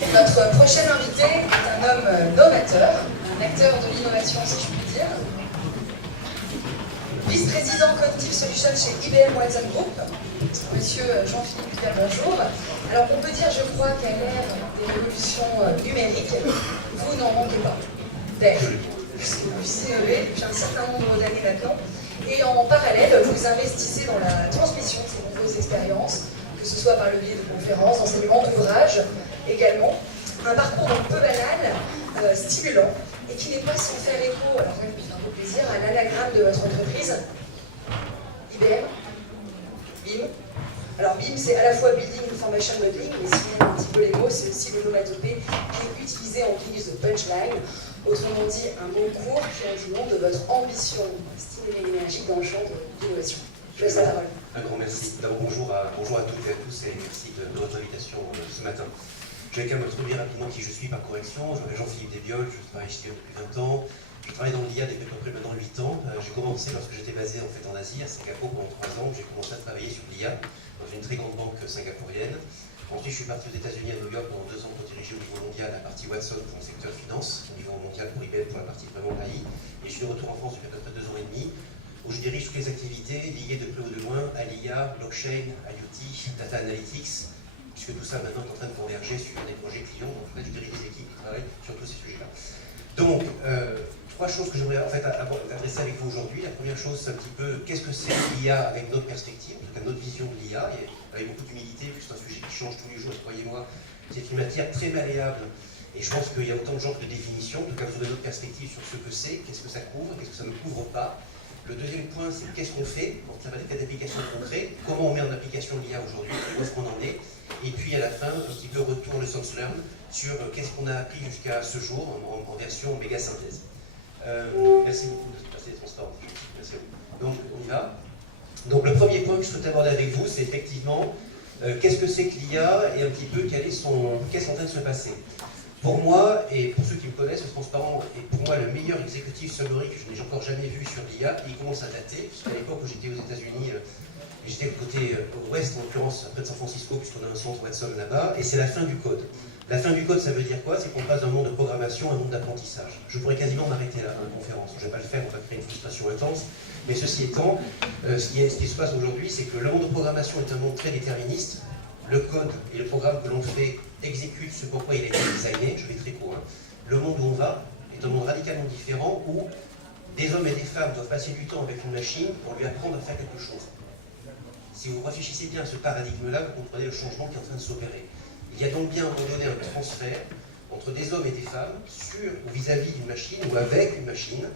Notre prochain invité est un homme novateur, un acteur de l'innovation si je puis dire. Vice-président Cognitive Solutions chez IBM Watson Group, monsieur Jean-Philippe Pierre, bonjour. Alors on peut dire, je crois, qu'à l'ère des révolutions numériques, vous n'en manquez pas d'air. Vous innovez depuis un certain nombre d'années maintenant. Et en parallèle, vous investissez dans la transmission de ces nombreuses expériences, que ce soit par le biais de conférences, d'enseignements, d'ouvrages également. Un parcours donc peu banal, stimulant, et qui n'est pas sans faire écho, alors ça me fait un peu plaisir, à l'anagramme de votre entreprise, IBM, BIM. Alors BIM, c'est à la fois Building Information Modeling, mais si on aime un petit peu les mots, c'est aussi l'onomatopée qui est utilisé en guise de punchline. Autrement dit, un mot court qui en dit long de votre ambition stimulée énergique dans le champ de l'innovation. Je laisse la parole. Un grand merci. D'abord, bonjour à toutes et à tous et merci de votre invitation ce matin. Je vais quand même introduire rapidement qui je suis par correction. Je m'appelle Jean-Philippe Desbioles, je travaille chez depuis 20 ans. Je travaille dans l'IA depuis à peu près maintenant 8 ans. J'ai commencé lorsque j'étais basé en fait en Asie, à Singapour pendant 3 ans. J'ai commencé à travailler sur l'IA dans une très grande banque singapourienne. Ensuite, je suis parti aux États-Unis à New York pendant 2 ans pour diriger au niveau mondial la partie Watson pour le secteur finance, au niveau mondial pour IBM pour la partie vraiment AI. Et je suis de retour en France depuis à peu près 2 ans et demi, où je dirige toutes les activités liées de près ou de loin à l'IA, blockchain, IoT, data analytics, puisque tout ça maintenant est en train de converger sur des projets clients. Donc, en fait, je dirige des équipes qui travaillent sur tous ces sujets-là. Donc, 3 choses que j'aimerais en fait adresser avec vous aujourd'hui. La première chose, c'est un petit peu qu'est-ce que c'est l'IA avec notre perspective, en tout cas notre vision de l'IA, et avec beaucoup d'humilité, puisque c'est un sujet qui change tous les jours, et croyez-moi, c'est une matière très malléable. Et je pense qu'il y a autant de genres de définitions, en tout cas vous avez notre perspective sur ce que c'est, qu'est-ce que ça couvre, qu'est-ce que ça ne couvre pas. Le deuxième point, c'est qu'est-ce qu'on fait, donc ça va être des cas d'application concrets, comment on met en application l'IA aujourd'hui, où est-ce qu'on en est, et puis à la fin, un petit peu retour le sense learn sur qu'est-ce qu'on a appris jusqu'à ce jour en version méga synthèse. Merci beaucoup de passer les transports. Merci à vous. Donc on y va. Donc le premier point que je souhaite aborder avec vous, c'est effectivement qu'est-ce que c'est que l'IA et un petit peu qu'est-ce qui est en train de se passer. Pour moi, et pour ceux qui me connaissent, le transparent est pour moi le meilleur executive summary que je n'ai encore jamais vu sur l'IA. Il commence à dater, puisqu'à l'époque où j'étais aux États-Unis, j'étais côté ouest, en l'occurrence près de San Francisco, puisqu'on a un centre Watson là-bas, et c'est la fin du code. La fin du code, ça veut dire quoi? C'est qu'on passe d'un monde de programmation à un monde d'apprentissage. Je pourrais quasiment m'arrêter là dans la conférence. Je ne vais pas le faire, on va créer une frustration intense. Mais ceci étant, ce qui se passe aujourd'hui, c'est que le monde de programmation est un monde très déterministe. Le code et le programme que l'on fait exécute ce pourquoi il a été designé. Je vais très court. Le monde où on va est un monde radicalement différent où des hommes et des femmes doivent passer du temps avec une machine pour lui apprendre à faire quelque chose. Si vous réfléchissez bien à ce paradigme-là, vous comprenez le changement qui est en train de s'opérer. Il y a donc bien à un moment donné un transfert entre des hommes et des femmes sur ou vis-à-vis d'une machine ou avec une machine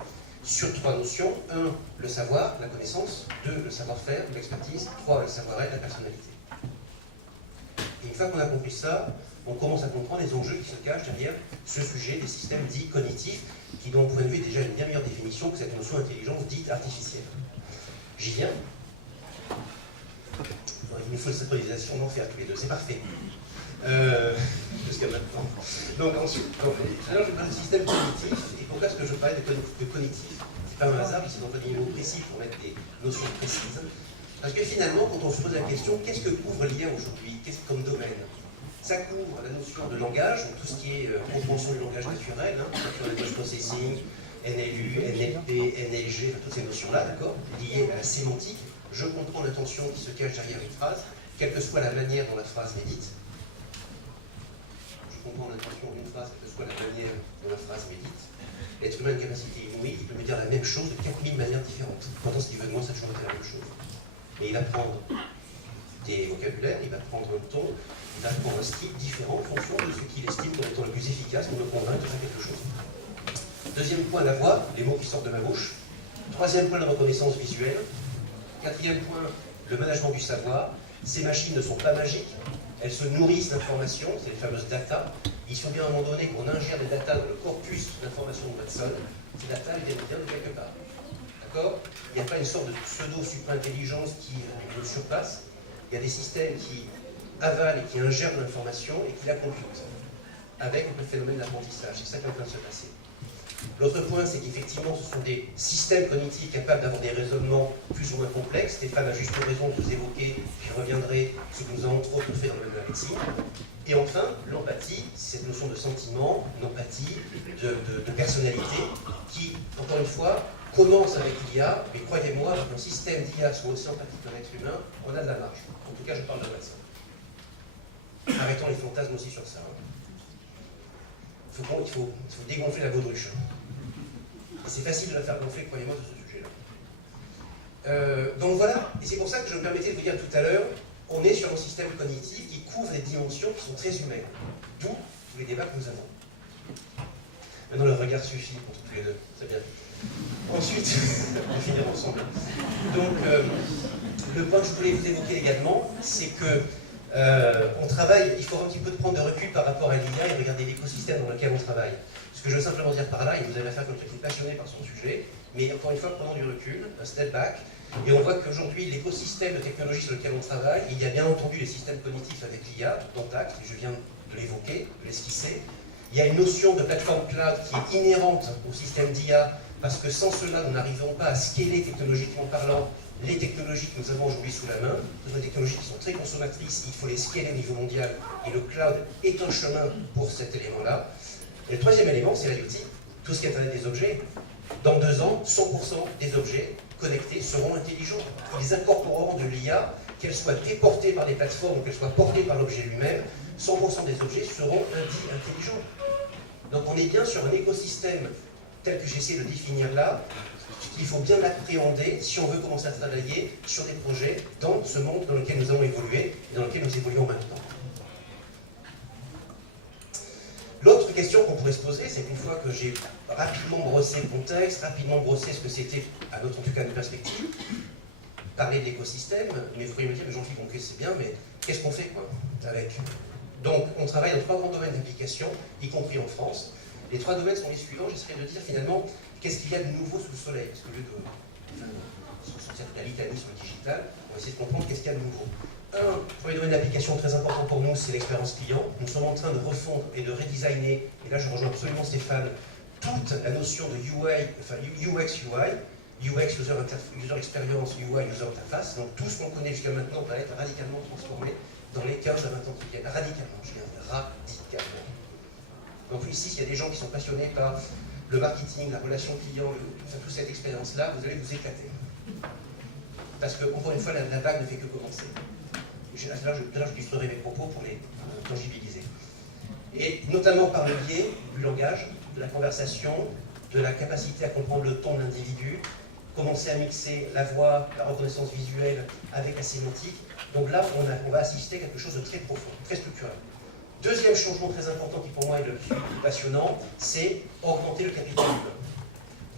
sur 3 notions. 1, le savoir, la connaissance. 2, le savoir-faire, l'expertise. 3, le savoir-être, la personnalité. Et une fois qu'on a compris ça, on commence à comprendre les enjeux qui se cachent derrière ce sujet des systèmes dits cognitifs, qui, de mon point de vue, est déjà une bien meilleure définition que cette notion d'intelligence dite artificielle. J'y viens. Il nous faut une synchronisation d'enfer tous les deux, c'est parfait. Jusqu'à maintenant. Donc ensuite, alors je parle de système cognitif, et pourquoi est-ce que je parlais de cognitif? C'est pas un hasard, ici dans un niveau précis pour mettre des notions précises. Parce que finalement, quand on se pose la question, qu'est-ce que couvre l'IA aujourd'hui? Qu'est-ce comme domaine? Ça couvre la notion de langage, donc tout ce qui est compréhension du langage naturel, Natural Language Processing, NLU, NLP, NLG, toutes ces notions-là, d'accord, liées à la sémantique. Je comprends l'intention qui se cache derrière une phrase, quelle que soit la manière dont la phrase est dite. Je comprends l'intention d'une phrase, quelle que soit la manière dont la phrase est dite. L'être humain a une capacité inouïe, il peut me dire la même chose de 4000 manières différentes. Pourtant, ce qu'il veut de moi, ça a toujours été la même chose. Mais il va prendre des vocabulaires, il va prendre un ton, il va prendre un style différent en fonction de ce qu'il estime comme étant le plus efficace pour me convaincre de faire quelque chose. Deuxième point, la voix, les mots qui sortent de ma bouche. Troisième point, la reconnaissance visuelle. Quatrième point, le management du savoir. Ces machines ne sont pas magiques, elles se nourrissent d'informations, c'est les fameuses data. Il faut bien à un moment donné qu'on ingère des data dans le corpus d'informations de Watson. Ces data, elles viennent bien de quelque part. D'accord? Il n'y a pas une sorte de pseudo-supra-intelligence qui nous surpasse. Il y a des systèmes qui avalent et qui ingèrent de l'information et qui la computent, avec le phénomène d'apprentissage. C'est ça qui est en train de se passer. L'autre point, c'est qu'effectivement, ce sont des systèmes cognitifs capables d'avoir des raisonnements plus ou moins complexes. Stéphane a juste raison de vous évoquer, j'y reviendrai, ce que nous avons trop fait dans le domaine de la médecine. Et enfin, l'empathie, cette notion de sentiment, d'empathie, de personnalité, qui, encore une fois, commence avec l'IA, mais croyez-moi, qu'un système d'IA soit aussi empathique qu'un être humain, on a de la marge. En tout cas, je parle de médecin. Arrêtons les fantasmes aussi sur ça. Il faut dégonfler la baudruche. C'est facile de la faire gonfler, croyez-moi, sur ce sujet-là. Donc voilà, et c'est pour ça que je me permettais de vous dire tout à l'heure, on est sur un système cognitif qui couvre des dimensions qui sont très humaines. D'où tous les débats que nous avons. Maintenant, le regard suffit entre tous les deux, c'est bien. Ensuite, on va finir ensemble. Donc, le point que je voulais vous évoquer également, c'est que on travaille, il faut un petit peu de prendre de recul par rapport à l'IA et regarder l'écosystème dans lequel on travaille. Ce que je veux simplement dire par là, et vous avez affaire à quelqu'un qui est passionné par son sujet, mais encore une fois, prenons du recul, un step back, et on voit qu'aujourd'hui, l'écosystème de technologie sur lequel on travaille, il y a bien entendu les systèmes cognitifs avec l'IA, dont acte, et je viens de l'évoquer, de l'esquisser. Il y a une notion de plateforme cloud qui est inhérente au système d'IA, parce que sans cela, nous n'arriverons pas à scaler technologiquement parlant les technologies que nous avons aujourd'hui sous la main. Ce sont des technologies qui sont très consommatrices, il faut les scaler au niveau mondial, et le cloud est un chemin pour cet élément-là. Et le troisième élément, c'est l'IoT, tout ce qui est Internet des objets. Dans 2 ans, 100% des objets connectés seront intelligents. Ils incorporeront de l'IA, qu'elle soit déportée par des plateformes ou qu'elle soit portée par l'objet lui-même, 100% des objets seront intelligents. Donc on est bien sur un écosystème tel que j'essaie de définir là, qu'il faut bien l'appréhender si on veut commencer à travailler sur des projets dans ce monde dans lequel nous avons évolué et dans lequel nous évoluons maintenant. L'autre question qu'on pourrait se poser, c'est qu'une fois que j'ai rapidement brossé le contexte, rapidement brossé ce que c'était, à notre, en tout cas, de perspective, parler de l'écosystème, mais vous pourriez me dire, mais Jean-Philippe, ok, c'est bien, mais qu'est-ce qu'on fait quoi, avec? Donc, on travaille dans 3 grands domaines d'application, y compris en France. Les 3 domaines sont les suivants, j'essaierai de dire finalement, qu'est-ce qu'il y a de nouveau sous le soleil? Parce que au lieu de sortir de la litanie sur le digital, on va essayer de comprendre qu'est-ce qu'il y a de nouveau. Un premier domaine d'application très important pour nous, c'est l'expérience client. Nous sommes en train de refondre et de redesigner, et là je rejoins absolument Stéphane, toute la notion de UI, enfin UX, UI, UX, User Experience, UI, User Interface. Donc tout ce qu'on connaît jusqu'à maintenant va être radicalement transformé dans les 15 à 20 ans qui viennent. Radicalement, je viens radicalement. Donc ici, s'il y a des gens qui sont passionnés par le marketing, la relation client, toute cette expérience-là, vous allez vous éclater. Parce que, encore une fois, la vague ne fait que commencer. Là, je illustrerai mes propos pour les tangibiliser. Et notamment par le biais du langage, de la conversation, de la capacité à comprendre le ton de l'individu, commencer à mixer la voix, la reconnaissance visuelle avec la sémantique. Donc là, on va assister à quelque chose de très profond, très structurel. Deuxième changement très important qui pour moi est le plus passionnant, c'est augmenter le capital humain.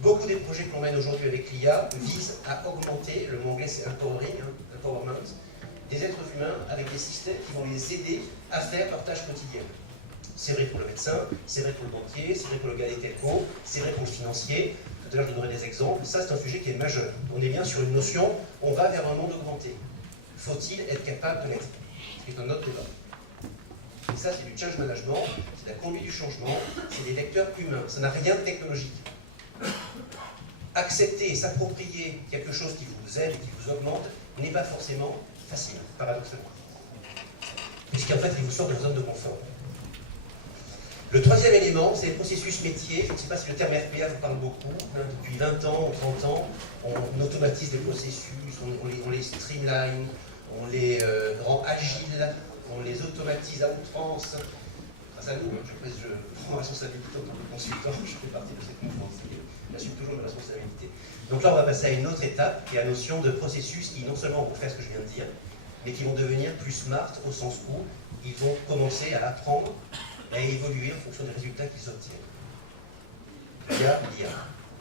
Beaucoup des projets qu'on mène aujourd'hui avec l'IA visent à augmenter, le mot anglais c'est empowering, empowerment, des êtres humains avec des systèmes qui vont les aider à faire leurs tâches quotidiennes. C'est vrai pour le médecin, c'est vrai pour le banquier, c'est vrai pour le gars des telcos, c'est vrai pour le financier. Tout à l'heure je donnerai des exemples. Ça c'est un sujet qui est majeur. On est bien sur une notion, on va vers un monde augmenté. Faut-il être capable de l'être? C'est un autre débat. Et ça, c'est du change management, c'est la conduite du changement, c'est des vecteurs humains. Ça n'a rien de technologique. Accepter et s'approprier quelque chose qui vous aide et qui vous augmente n'est pas forcément facile, paradoxalement. Puisqu'en fait, il vous sort de vos zones de confort. Le troisième élément, c'est les processus métiers. Je ne sais pas si le terme RPA vous parle beaucoup. Depuis 20 ans, 30 ans, on automatise des processus, on les streamline, on les rend agiles, on les automatise à outrance. Grâce à nous, je prends responsabilité en tant que consultant, je fais partie de cette mouvement, j'assume toujours mes responsabilités. Donc là, on va passer à une autre étape, qui est la notion de processus qui non seulement vont faire ce que je viens de dire, mais qui vont devenir plus smart au sens où ils vont commencer à apprendre, à évoluer en fonction des résultats qu'ils obtiennent. Via l'IA.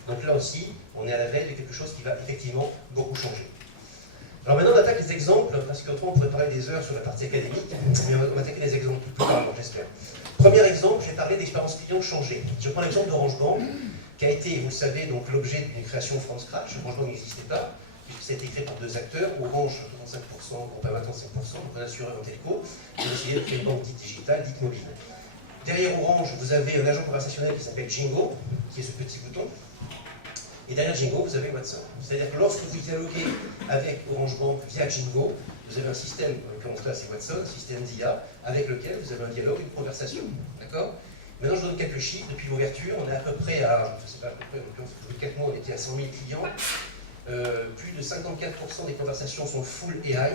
Donc là aussi, on est à la veille de quelque chose qui va effectivement beaucoup changer. Alors maintenant, on attaque les exemples, parce qu'autrement, on pourrait parler des heures sur la partie académique, mais on va attaquer les exemples plus tard, j'espère. Premier exemple, je vais parler d'expérience client changée. Je prends l'exemple d'Orange Bank, qui a été, vous le savez, donc l'objet d'une création from scratch. Orange Bank n'existait pas, puisque ça a été créé par 2 acteurs, Orange 35%, Groupama 25%, donc un assureur en telco, qui a décidé de créer une banque dite digitale, dite mobile. Derrière Orange, vous avez un agent conversationnel qui s'appelle Jingo, qui est ce petit bouton. Et derrière Jingo, vous avez Watson. C'est-à-dire que lorsque vous dialoguez avec Orange Bank via Jingo, vous avez un système, en l'occurrence là c'est Watson, un système d'IA, avec lequel vous avez un dialogue, une conversation. D'accord? Maintenant, je donne quelques chiffres. Depuis l'ouverture, on est à peu près à, je ne sais pas, à peu près, en l'occurrence, depuis 4 mois, on était à 100 000 clients. Plus de 54% des conversations sont full AI,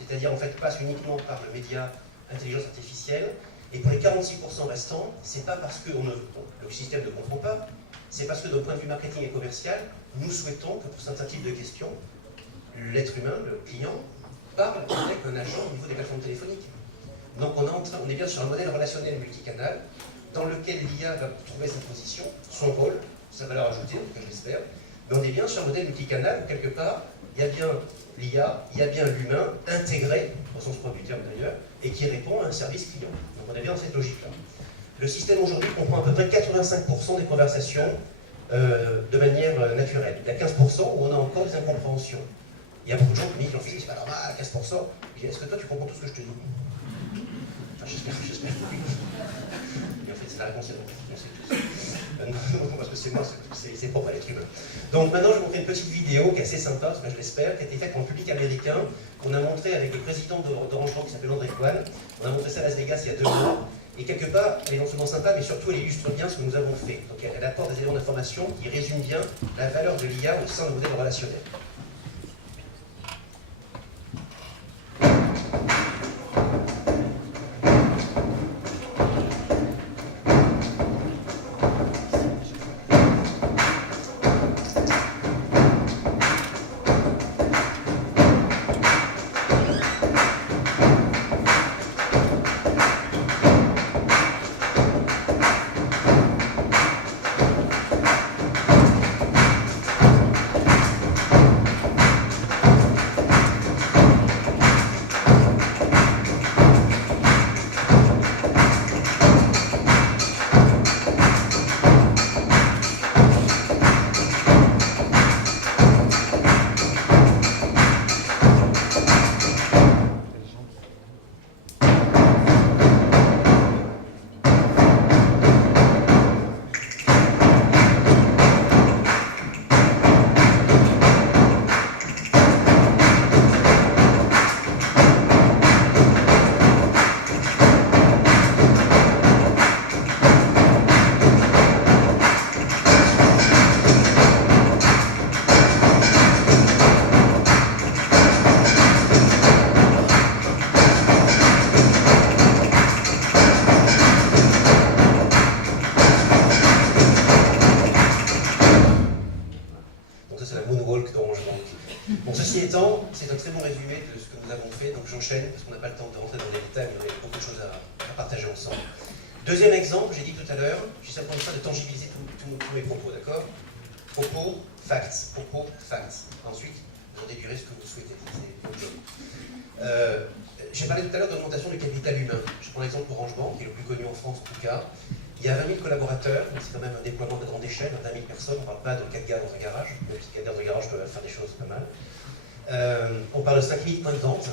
c'est-à-dire en fait passent uniquement par le média intelligence artificielle. Et pour les 46% restants, c'est pas parce que le système ne comprend pas, c'est parce que d'un point de vue marketing et commercial, nous souhaitons que pour certains types de questions, l'être humain, le client, parle avec un agent au niveau des plateformes téléphoniques. Donc on est bien sur un modèle relationnel multicanal dans lequel l'IA va trouver sa position, son rôle, sa valeur ajoutée, en tout cas je l'espère. Mais on est bien sur un modèle multicanal où quelque part, il y a bien l'IA, il y a bien l'humain intégré, au sens propre du terme d'ailleurs, et qui répond à un service client. Donc on est bien dans cette logique-là. Le système aujourd'hui comprend à peu près 85% des conversations de manière naturelle. Il y a 15% où on a encore des incompréhensions. Il y a beaucoup de gens qui me disent, Jean-Philippe, c'est pas normal, 15%. Je dis, est-ce que toi tu comprends tout ce que je te dis? Enfin, j'espère que oui. Mais en fait, c'est la réponse, c'est non. Non, parce que c'est moi, c'est propre à l'être humain. Donc maintenant, je vais vous montrer une petite vidéo qui est assez sympa, je l'espère, qui a été faite en public américain, qu'on a montré avec le président d'Orange Bank qui s'appelle André Cohen. On a montré ça à Las Vegas il y a 2 mois. Et quelque part, elle est non seulement sympa, mais surtout elle illustre bien ce que nous avons fait. Donc elle apporte des éléments d'information qui résument bien la valeur de l'IA au sein du modèle relationnel. C'est un très bon résumé de ce que nous avons fait, donc j'enchaîne parce qu'on n'a pas le temps de rentrer dans les détails, mais on a beaucoup de choses à partager ensemble. Deuxième exemple, j'ai dit tout à l'heure, j'essaie pour ça de tangibiliser tous mes propos, d'accord? Propos, facts, Ensuite, vous en déduirez ce que vous souhaitez, c'est votre job. J'ai parlé tout à l'heure d'augmentation du capital humain. Je prends l'exemple Orange Bank, qui est le plus connu en France en tout cas. Il y a 20 000 collaborateurs, c'est quand même un déploiement de grande échelle, 20 000 personnes, on ne parle pas de 4 gars dans un garage, même si 4 gars dans un garage peuvent faire des choses pas mal. On parle de 5 000 points de vente,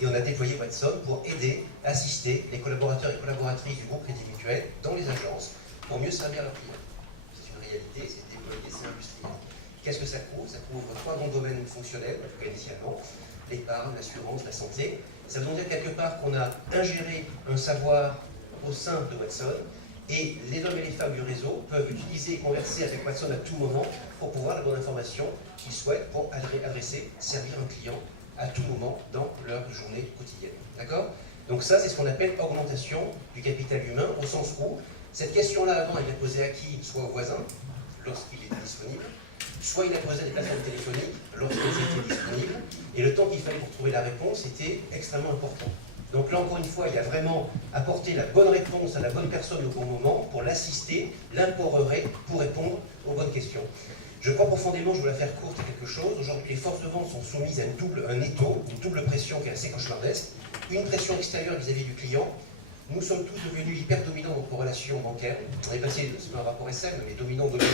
et on a déployé Watson pour aider, assister les collaborateurs et collaboratrices du groupe Crédit Mutuel dans les agences pour mieux servir leurs clients. C'est une réalité, c'est déployé, c'est industriel. Qu'est-ce que ça couvre? Ça couvre 3 grands domaines fonctionnels, en tout cas initialement, l'épargne, l'assurance, la santé. Ça veut donc dire quelque part qu'on a ingéré un savoir au sein de Watson, et les hommes et les femmes du réseau peuvent utiliser et converser avec Watson à tout moment pour pouvoir avoir l'information qu'ils souhaitent pour adresser, servir un client à tout moment dans leur journée quotidienne. D'accord? Donc ça, c'est ce qu'on appelle augmentation du capital humain, au sens où cette question-là, avant, elle est posée à qui? Soit au voisin, lorsqu'il était disponible, soit il la posée à des plateformes téléphoniques, lorsqu'elles étaient disponibles, et le temps qu'il fallait pour trouver la réponse était extrêmement important. Donc là, encore une fois, il y a vraiment apporté la bonne réponse à la bonne personne au bon moment pour l'assister, l'empowerer pour répondre aux bonnes questions. Je crois profondément, je veux la faire courte à quelque chose. Aujourd'hui, les forces de vente sont soumises à un étau, une double pression qui est assez cauchemardesque. Une pression extérieure vis-à-vis du client. Nous sommes tous devenus hyper dominants dans nos relations bancaires. On est passé, c'est un rapport SM, mais dominant-dominé.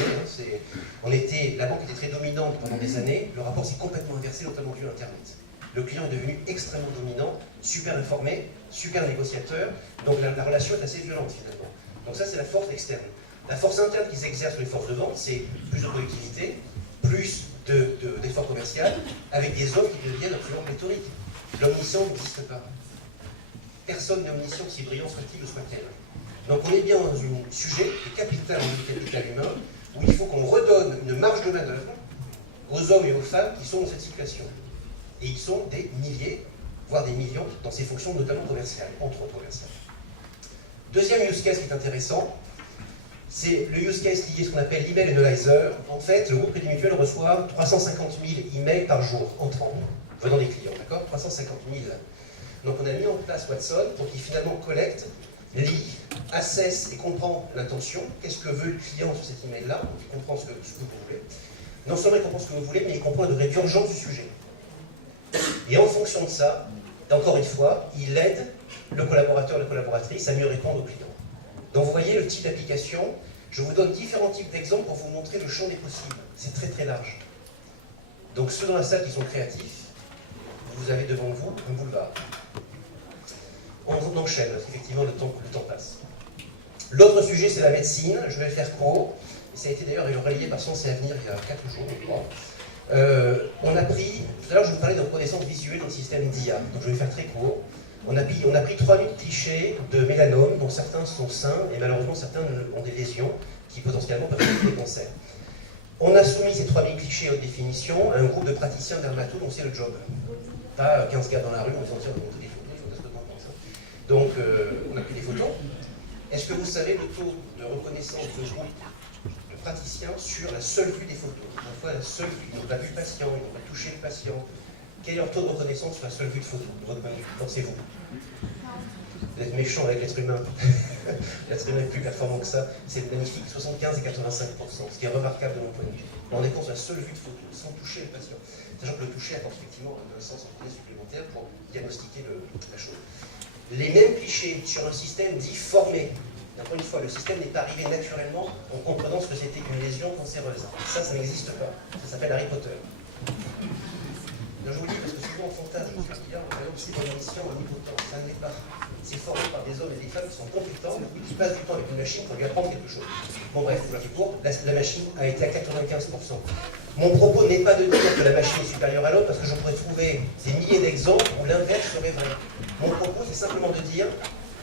La banque était très dominante pendant des années. Le rapport s'est complètement inversé, notamment dû à Internet. Le client est devenu extrêmement dominant, super informé, super négociateur, donc la relation est assez violente finalement. Donc ça, c'est la force externe. La force interne qui s'exerce sur les forces de vente, c'est plus de productivité, plus d'efforts commerciaux, avec des offres qui deviennent absolument pléthoriques. L'omniscient n'existe pas. Personne n'est omniscient, si brillant soit-il ou soit-elle. Donc on est bien dans un sujet de capital, du capital humain, où il faut qu'on redonne une marge de manœuvre aux hommes et aux femmes qui sont dans cette situation. Et ils sont des milliers, voire des millions, dans ces fonctions notamment commerciales, entre autres commerciales. Deuxième use case qui est intéressant, c'est le use case lié à ce qu'on appelle l'email analyzer. En fait, le groupe Crédit Mutuel reçoit 350 000 emails par jour, entrant, venant des clients, d'accord? 350 000. Donc on a mis en place Watson pour qu'il finalement collecte, lit, assesse et comprend l'intention. Qu'est-ce que veut le client sur cet email-là? Il comprend ce que vous voulez. Non seulement il comprend ce que vous voulez, mais il comprend le degré d'urgence du sujet. Et en fonction de ça, encore une fois, il aide le collaborateur, la collaboratrice à mieux répondre aux clients. Donc vous voyez le type d'application. Je vous donne différents types d'exemples pour vous montrer le champ des possibles. C'est très très large. Donc ceux dans la salle qui sont créatifs, vous avez devant vous un boulevard. On enchaîne, parce qu'effectivement le temps passe. L'autre sujet, c'est la médecine. Je vais faire court. Ça a été d'ailleurs relayé par Sciences et Avenir il y a 4 jours, je crois. On a pris, tout à l'heure je vous parlais de reconnaissance visuelle dans le système d'IA, donc je vais faire très court. On a pris 3000 clichés de mélanome, dont certains sont sains, et malheureusement certains ont des lésions qui potentiellement peuvent causer des cancers. On a soumis ces 3000 clichés aux définitions à un groupe de praticiens dermatos dont c'est le job. Pas 15 gars dans la rue, on les en tire de montrer des photos, il faut ce que t'en penses. Donc on a pris des photos. Est-ce que vous savez le taux de reconnaissance de groupe de praticiens sur la seule vue des photos? Une fois la seule vue, ils n'ont pas vu le patient, ils n'ont pas touché le patient. Quel est leur taux de reconnaissance sur la seule vue de photo? Pensez-vous? Vous êtes méchant avec l'être humain. L'être humain est plus performant que ça. C'est magnifique, 75 et 85%, ce qui est remarquable de mon point de vue. On est sur la seule vue de photo, sans toucher le patient. Sachant que le toucher apporte effectivement un sens en supplémentaire pour diagnostiquer la chose. Les mêmes clichés sur un système dit formé. Encore une fois, le système n'est pas arrivé naturellement en comprenant ce que c'était une lésion cancéreuse. Ça n'existe pas. Ça s'appelle Harry Potter. Donc, je vous le dis parce que souvent on fantasme sur ce qu'il y a, par exemple, c'est une mission omnipotente. Ça ne l'est pas. C'est formé par des hommes et des femmes qui sont compétents, qui passent du temps avec une machine pour lui apprendre quelque chose. Bon bref, pour la faire court, la machine a été à 95%. Mon propos n'est pas de dire que la machine est supérieure à l'autre, parce que je pourrais trouver des milliers d'exemples où l'inverse serait vrai. Mon propos, c'est simplement de dire,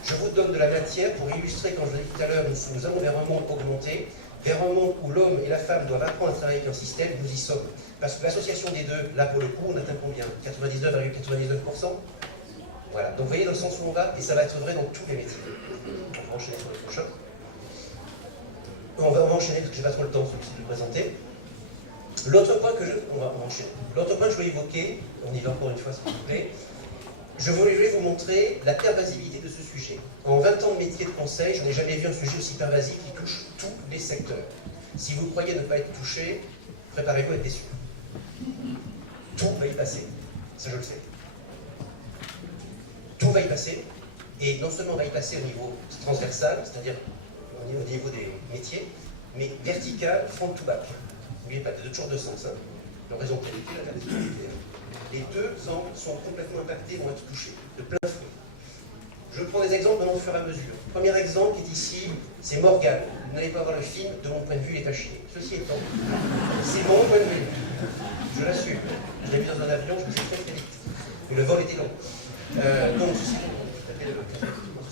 je vous donne de la matière pour illustrer, quand je l'ai dit tout à l'heure, nous allons vers un monde augmenté, vers un monde où l'homme et la femme doivent apprendre à travailler avec un système, nous y sommes. Parce que l'association des deux, là pour le coup, on atteint combien? 99,99%. Voilà, donc vous voyez dans le sens où on va, et ça va être vrai dans tous les métiers. On va enchaîner sur le prochain. On va enchaîner parce que je n'ai pas trop le temps de le présenter. L'autre point que on va enchaîner. L'autre point que je voulais évoquer, on y va encore une fois s'il vous plaît, je voulais vous montrer la pervasivité de ce sujet. En 20 ans de métier de conseil, je n'ai jamais vu un sujet aussi pervasif qui touche tous les secteurs. Si vous croyez ne pas être touché, préparez-vous à être déçu. Tout va y passer, ça je le sais. Tout va y passer, et non seulement va y passer au niveau transversal, c'est-à-dire au niveau des métiers, mais vertical, front to back. N'oubliez pas, il y a toujours deux sens. Hein. L'horizontalité et la verticalité. Les deux sont complètement impactés, vont être touchés, de plein fouet. Je prends des exemples au fur et à mesure. Premier exemple qui est ici, c'est Morgane. Vous n'allez pas voir le film, de mon point de vue, il est à chier. Ceci étant, c'est mon point de vue. Je l'assume. Je l'ai vu dans un avion, je me suis très vite. Mais le vol était long. Donc, ceci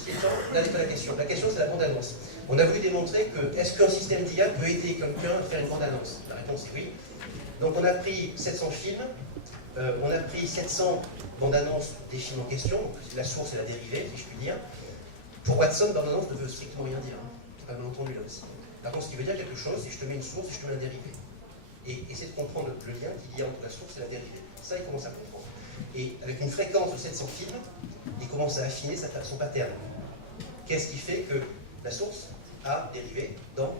étant, là n'est pas la question. La question, c'est la bande-annonce. On a voulu démontrer que, est-ce qu'un système d'IA peut aider quelqu'un à faire une bande-annonce? La réponse est oui. Donc, on a pris 700 films. On a pris 700 bandes-annonces des films en question, la source et la dérivée, si je puis dire. Pour Watson, bande-annonce ne veut strictement rien dire. C'est pas bien entendu là aussi. Par contre, ce qui veut dire quelque chose, c'est que je te mets une source et je te mets un dérivé. Et essaie de comprendre le lien qu'il y a entre la source et la dérivée. Ça, il commence à comprendre. Et avec une fréquence de 700 films, il commence à affiner son pattern. Qu'est-ce qui fait que la source a dérivé dans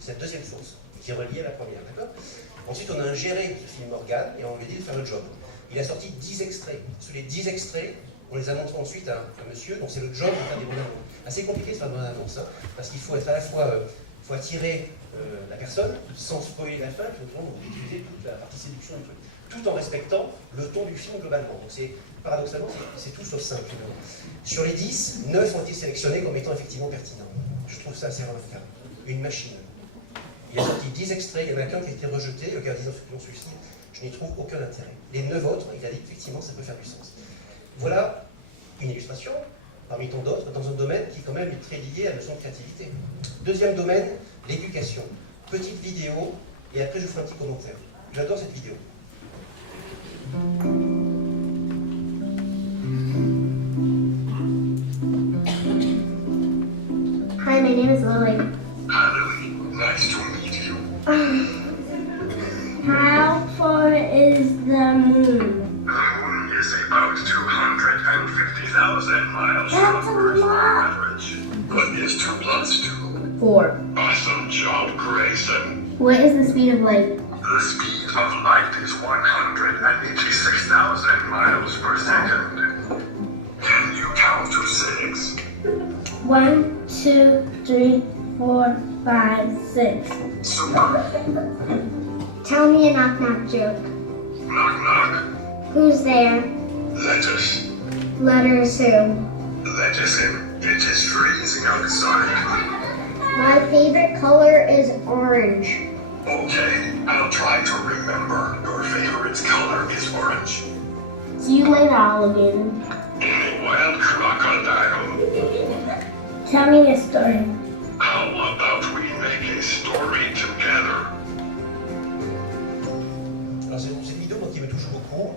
cette deuxième source, qui est reliée à la première, d'accord? Ensuite, on a ingéré ce film Morgane et on lui a dit de faire le job. Il a sorti 10 extraits. Sur les 10 extraits, on les a montrés ensuite à un monsieur, donc c'est le job de faire des bonnes annonces. Assez compliqué de faire des bonnes annonces, hein, parce qu'il faut être à la fois, faut attirer la personne, sans spoiler la fin, puis on peut utiliser toute la partie séduction du truc, tout en respectant le ton du film globalement. Donc c'est, paradoxalement, c'est tout sauf simple finalement. Sur les 10, 9 ont été sélectionnés comme étant effectivement pertinents. Je trouve ça assez remarquable. Une machine. Il a sorti 10 extraits, il y en a qu'un qui a été rejeté, le gardien de suicide, je n'y trouve aucun intérêt. Les 9 autres, il a dit qu'effectivement ça peut faire du sens. Voilà une illustration, parmi tant d'autres, dans un domaine qui quand même est très lié à la notion de créativité. Deuxième domaine, l'éducation. Petite vidéo, et après je vous ferai un petit commentaire. J'adore cette vidéo. Hi, my name is Lily. Hi, Lily. Nice to meet you. How far is the moon? The moon is about 250,000 miles That's from a Earth lot. on average. What is 2 plus 2? 4. Awesome job, Grayson. What is the speed of light? The speed of light is 186,000 miles per second. Can you count to 6? 1, 2, 3, 4, 5, 6. Super. Tell me a knock-knock joke. Knock knock. Who's there? Lettuce. Letters who? Lettuce in. It is freezing outside. My favorite color is orange. Okay, I'll try to remember. Your favorite color is orange. See you later, alligator. A wild crocodile. Tell me a story. How about we make a story together? Alors c'est une vidéo moi, qui me touche beaucoup,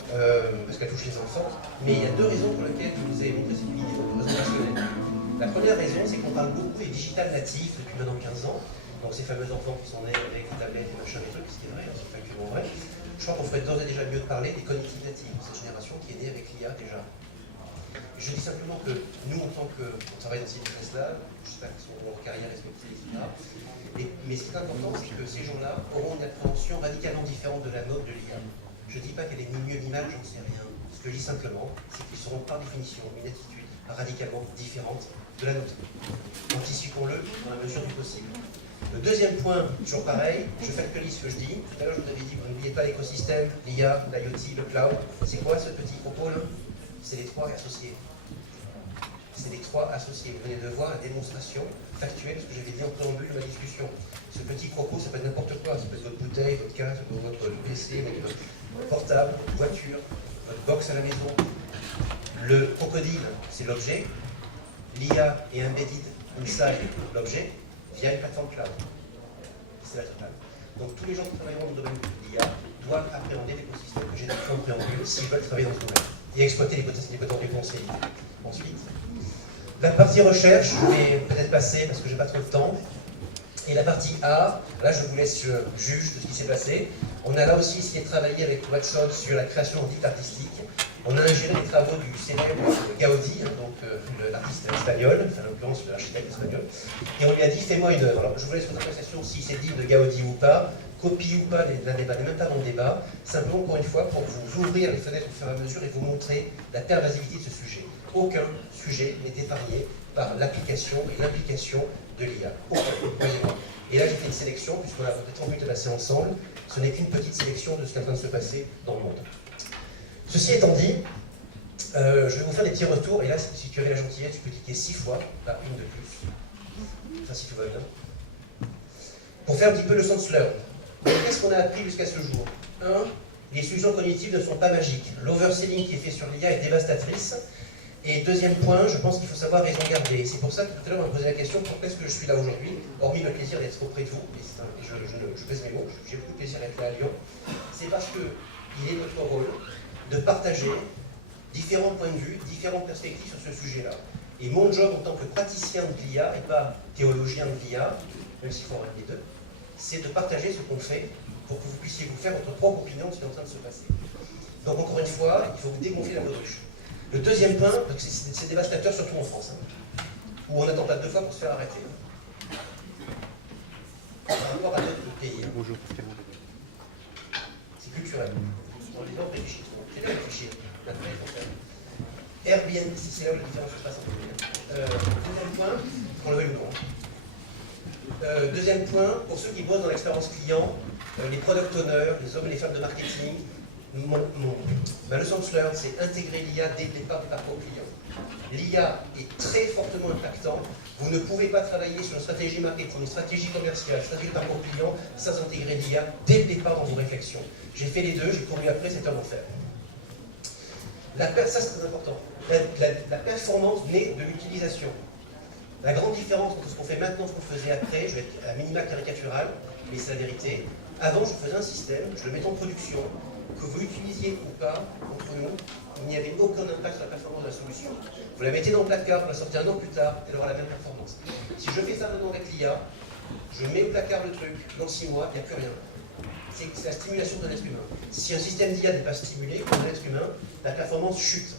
parce qu'elle touche les enfants, mais il y a 2 raisons pour lesquelles je vous ai montré cette vidéo, 2 raisons personnelles. La première raison, c'est qu'on parle beaucoup des digital natifs depuis maintenant 15 ans, donc ces fameux enfants qui sont nés avec des tablettes, des machins, des trucs, ce qui est vrai, c'est factuellement vrai. Je crois qu'on ferait d'ores et déjà mieux de parler des cognitifs natifs, cette génération qui est née avec l'IA déjà. Je dis simplement que nous, en tant qu'on travaille dans ces business-là, je sais pas qui sont en carrière respective, etc. Mais ce qui est important, c'est que ces gens-là auront une appréhension radicalement différente de la nôtre de l'IA. Je ne dis pas qu'elle est ni mieux ni mal, j'en sais rien. Ce que je dis simplement, c'est qu'ils seront par définition une attitude radicalement différente de la nôtre. Anticipons-le dans la mesure du possible. Le deuxième point, toujours pareil, je factualise ce que je dis. Tout à l'heure, je vous avais dit, vous n'oubliez pas l'écosystème, l'IA, l'IoT, le cloud. C'est quoi ce petit propos là? C'est les 3 associés. C'est les 3 associés. Vous venez de voir la démonstration factuelle de ce que j'avais dit en préambule de ma discussion. Ce petit propos, ça peut être n'importe quoi. Ça peut être votre bouteille, votre casque, votre PC, votre portable, votre voiture, votre box à la maison. Le crocodile, c'est l'objet. L'IA est embedded inside l'objet via une plateforme cloud. C'est la totale. Donc tous les gens qui travailleront dans le domaine de l'IA doivent appréhender l'écosystème que j'ai décrit en préambule s'ils veulent travailler dans ce domaine et exploiter les potentialités. Ensuite, la partie recherche, je vais peut-être passer parce que j'ai pas trop de temps. Et la partie art, là je vous laisse juge de ce qui s'est passé. On a là aussi essayé de travailler avec Watchon sur la création dite artistique. On a ingéré les travaux du célèbre Gaudi, donc l'artiste espagnol, enfin en l'occurrence l'architecte espagnol, et on lui a dit fais-moi une œuvre. Alors je vous laisse votre appréciation si c'est digne de Gaudi ou pas, copie ou pas, d'un débat n'est même pas mon débat, simplement encore une fois pour vous ouvrir les fenêtres au fur et à mesure et vous montrer la pervasivité de ce sujet. Aucun sujet n'est épargné par l'application et l'implication de l'IA. Aucun, croyez-moi. Et là j'ai fait une sélection, puisqu'on a peut-être 30 minutes à passer ensemble, ce n'est qu'une petite sélection de ce qui est en train de se passer dans le monde. Ceci étant dit, je vais vous faire des petits retours, et là, si tu avais la gentillesse, tu peux cliquer 6 fois, là, une de plus, enfin si tout va bien, pour faire un petit peu le sens learn. Qu'est-ce qu'on a appris jusqu'à ce jour? 1. Les solutions cognitives ne sont pas magiques. L'overselling qui est fait sur l'IA est dévastatrice. Et deuxième point, je pense qu'il faut savoir raison garder. C'est pour ça que tout à l'heure, on m'a posé la question, pourquoi est-ce que je suis là aujourd'hui, hormis le plaisir d'être auprès de vous, et je pèse mes mots, j'ai beaucoup de plaisir d'être là à Lyon, c'est parce qu'il est notre rôle de partager différents points de vue, différentes perspectives sur ce sujet-là. Et mon job en tant que praticien de l'IA, et pas théologien de l'IA, même s'il faut en les deux, c'est de partager ce qu'on fait pour que vous puissiez vous faire votre propre opinion de ce qui est en train de se passer. Donc encore une fois, il faut vous dégonfler la baudruche. Le deuxième point, c'est dévastateur surtout en France, où on n'attend pas 2 fois pour se faire arrêter. Par rapport à d'autres pays. Bonjour. C'est culturel. On les gens réfléchissent trop. C'est bien réfléchir. Airbnb, c'est là où la différence se passe en premier. Deuxième point, qu'on le veuille ou non. Deuxième point, pour ceux qui bossent dans l'expérience client, les product owners, les hommes et les femmes de marketing, Ma leçon de slur, c'est intégrer l'IA dès le départ du parcours client. L'IA est très fortement impactant. Vous ne pouvez pas travailler sur une stratégie marketing, une stratégie commerciale, une stratégie de parcours client sans intégrer l'IA dès le départ dans vos réflexions. J'ai fait les deux, j'ai couru après, c'est un enfer. Ça, c'est très important. La performance naît de l'utilisation. La grande différence entre ce qu'on fait maintenant et ce qu'on faisait après, je vais être à minima caricatural, mais c'est la vérité. Avant, je faisais un système, je le mettais en production, que vous l'utilisiez ou pas, entre nous, il n'y avait aucun impact sur la performance de la solution. Vous la mettez dans le placard, vous la sortez un an plus tard, elle aura la même performance. Si je fais ça maintenant avec l'IA, je mets au placard le truc, dans 6 mois, il n'y a plus rien. C'est la stimulation d'un être humain. Si un système d'IA n'est pas stimulé, comme un être humain, la performance chute.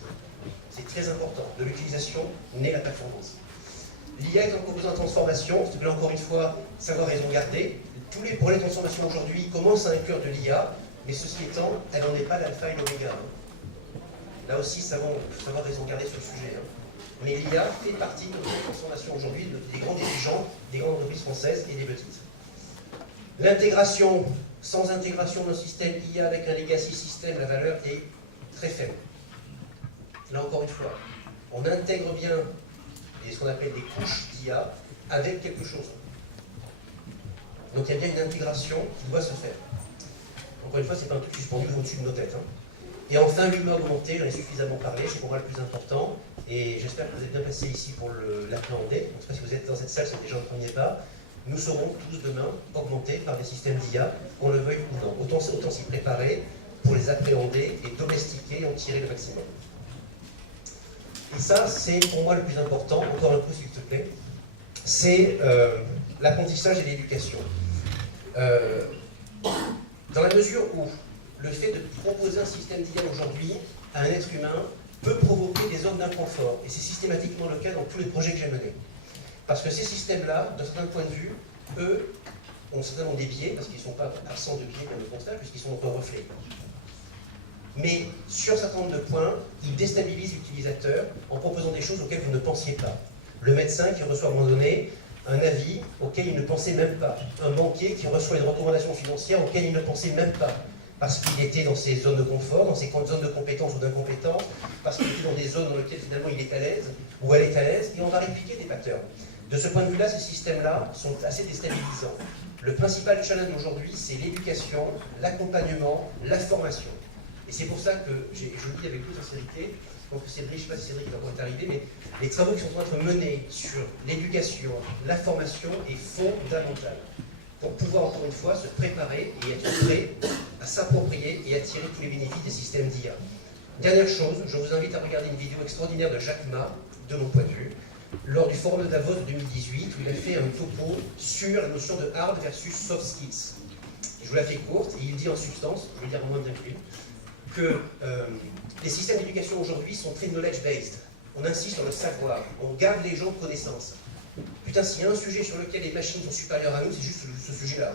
C'est très important. De l'utilisation naît la performance. L'IA est un composant de transformation, c'est là encore une fois, savoir raison garder. Tous les projets de transformation aujourd'hui commencent à inclure de l'IA, mais ceci étant, elle n'en est pas l'alpha et l'oméga. Là aussi, savoir raison garder sur le sujet. Mais l'IA fait partie de notre transformation aujourd'hui des grands dirigeants, des grandes entreprises françaises et des petites. L'intégration, sans intégration d'un système IA avec un legacy système, la valeur est très faible. Là encore une fois, on intègre bien ce qu'on appelle des couches d'IA avec quelque chose. Donc il y a bien une intégration qui doit se faire. Encore une fois, c'est pas un truc suspendu au-dessus de nos têtes. Et enfin, l'humain augmenté, j'en ai suffisamment parlé, c'est pour moi le plus important. Et j'espère que vous êtes bien passé ici pour l'appréhender. Donc, je ne sais pas si vous êtes dans cette salle, c'est déjà un premier pas. Nous serons tous demain augmentés par des systèmes d'IA, qu'on le veuille ou non. Autant s'y préparer pour les appréhender et domestiquer et en tirer le maximum. Et ça, c'est pour moi le plus important, encore un coup s'il te plaît, c'est l'apprentissage et l'éducation. Dans la mesure où le fait de proposer un système d'IA aujourd'hui à un être humain peut provoquer des zones d'inconfort, et c'est systématiquement le cas dans tous les projets que j'ai menés. Parce que ces systèmes-là, d'un certain point de vue, eux, ont certainement des biais, parce qu'ils ne sont pas absents de biais, bien au contraire, puisqu'ils sont notre reflet. Mais sur un certain nombre de points, ils déstabilisent l'utilisateur en proposant des choses auxquelles vous ne pensiez pas. Le médecin qui reçoit à un moment donné un avis auquel il ne pensait même pas. Un banquier qui reçoit une recommandation financière auquel il ne pensait même pas. Parce qu'il était dans ses zones de confort, dans ses zones de compétence ou d'incompétence, parce qu'il était dans des zones dans lesquelles finalement il est à l'aise, ou elle est à l'aise, et on va répliquer des patterns. De ce point de vue-là, ces systèmes-là sont assez déstabilisants. Le principal challenge aujourd'hui, c'est l'éducation, l'accompagnement, la formation. Et c'est pour ça que, je le dis avec toute sincérité, je pense que Cédric, je ne sais pas si Cédric va encore être arrivé, mais les travaux qui sont en train d'être menés sur l'éducation, la formation est fondamental pour pouvoir encore une fois se préparer et être prêt à s'approprier et à tirer tous les bénéfices des systèmes d'IA. Dernière chose, je vous invite à regarder une vidéo extraordinaire de Jack Ma, de mon point de vue, lors du forum de Davos 2018, où il a fait un topo sur la notion de hard versus soft skills. Je vous la fais courte, et il dit en substance, je vais dire en moins d'un minute, que les systèmes d'éducation aujourd'hui sont très knowledge-based. On insiste sur le savoir, on garde les gens de connaissances. Putain, s'il y a un sujet sur lequel les machines sont supérieures à nous, c'est juste ce sujet-là.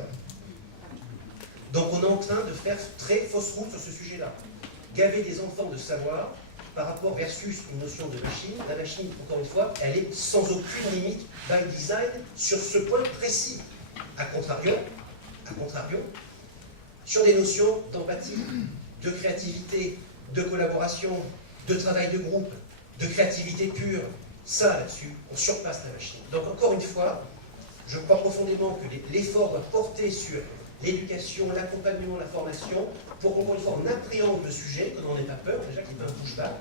Donc on est en train de faire très fausse route sur ce sujet-là. Gaver des enfants de savoir par rapport versus une notion de machine. La machine, encore une fois, elle est sans aucune limite by design sur ce point précis. A contrario, sur des notions d'empathie, de créativité, de collaboration, de travail de groupe, de créativité pure, ça là-dessus, on surpasse la machine. Donc encore une fois, je crois profondément que l'effort doit porter sur l'éducation, l'accompagnement, la formation, pour qu'encore une fois on appréhende le sujet, qu'on n'en ait pas peur, déjà qu'il y ait pas un pushback,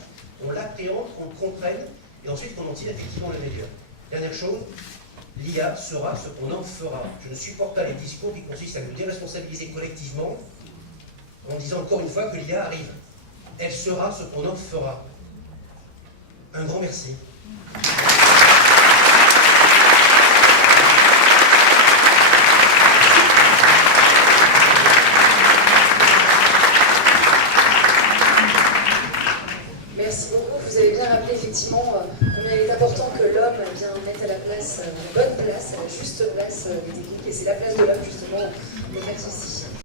on l'appréhende, qu'on le comprenne, et ensuite qu'on en tire effectivement le meilleur. Dernière chose, l'IA sera ce qu'on en fera. Je ne supporte pas les discours qui consistent à nous déresponsabiliser collectivement en disant encore une fois que l'IA arrive. Elle sera ce qu'on en fera. Un grand merci. Merci beaucoup. Vous avez bien rappelé effectivement combien il est important que l'homme mette à la place, la bonne place, à la juste place des techniques. Et c'est la place de l'homme justement de faire ceci.